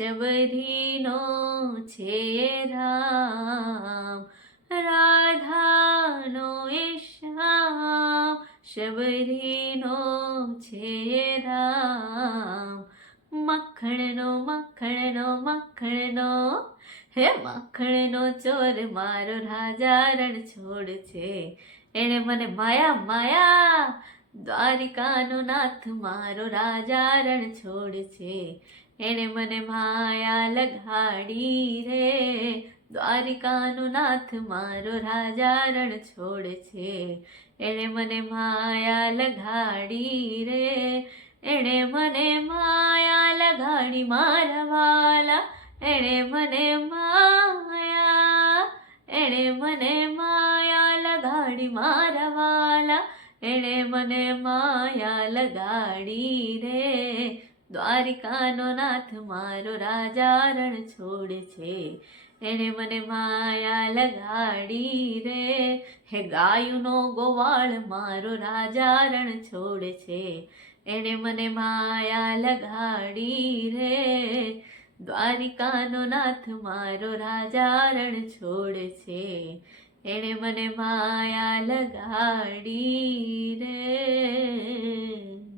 શબરીનો છે રામ, રાધાનો એ શ્યામ, શબરીનો છે રામ. મખણનો મખણનો મખણનો, હે મખણનો ચોર મારો રાજા રણ છોડ છે. એણે મને માયા માયા, દ્વારિકાનો નાથ મારો રાજા રણ છોડ છે. એણે મને માયા લગાડી રે, દ્વારિકાનો નાથ મારો રાજા રણ છોડ છે. એણે મને માયા લગાડી રે, એણે મને માયા લગાડી મારા વાલા, એણે મને માયા, એણે મને માયા લગાડી મારા વાલા, એણે મને માયા લગાડી રે, દ્વારિકાનો નાથ મારો રાજા રણ છોડ છે. એણે મને માયા લગાડી રે, હે ગાયુંનો ગોવાળ મારો રાજા રણ છોડ છે. એણે મને માયા લગાડી રે, દ્વારિકાનો નાથ મારો રાજા રણ છોડ છે. એણે મને માયા લગાડી રે.